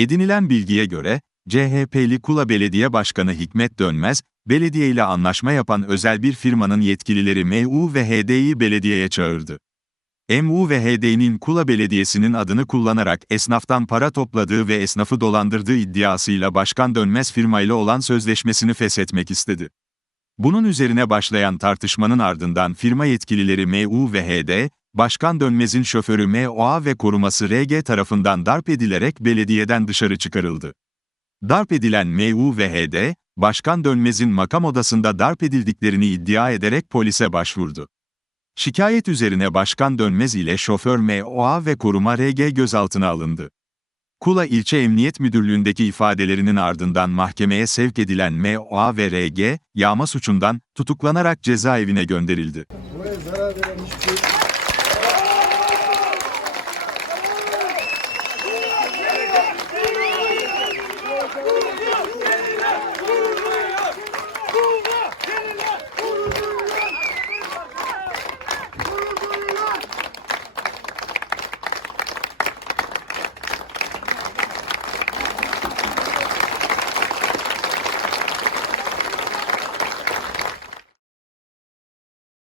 Edinilen bilgiye göre, CHP'li Kula Belediye Başkanı Hikmet Dönmez, belediye ile anlaşma yapan özel bir firmanın yetkilileri MU ve HD'yi belediyeye çağırdı. MU ve HD'nin Kula Belediyesi'nin adını kullanarak esnaftan para topladığı ve esnafı dolandırdığı iddiasıyla Başkan Dönmez firmayla olan sözleşmesini feshetmek istedi. Bunun üzerine başlayan tartışmanın ardından firma yetkilileri MU ve HD, Başkan Dönmez'in şoförü MOA ve koruması RG tarafından darp edilerek belediyeden dışarı çıkarıldı. Darp edilen MU ve HD, Başkan Dönmez'in makam odasında darp edildiklerini iddia ederek polise başvurdu. Şikayet üzerine Başkan Dönmez ile şoför MOA ve koruma RG gözaltına alındı. Kula İlçe Emniyet Müdürlüğü'ndeki ifadelerinin ardından mahkemeye sevk edilen MOA ve RG, yağma suçundan tutuklanarak cezaevine gönderildi. Buraya zarar veren hiçbir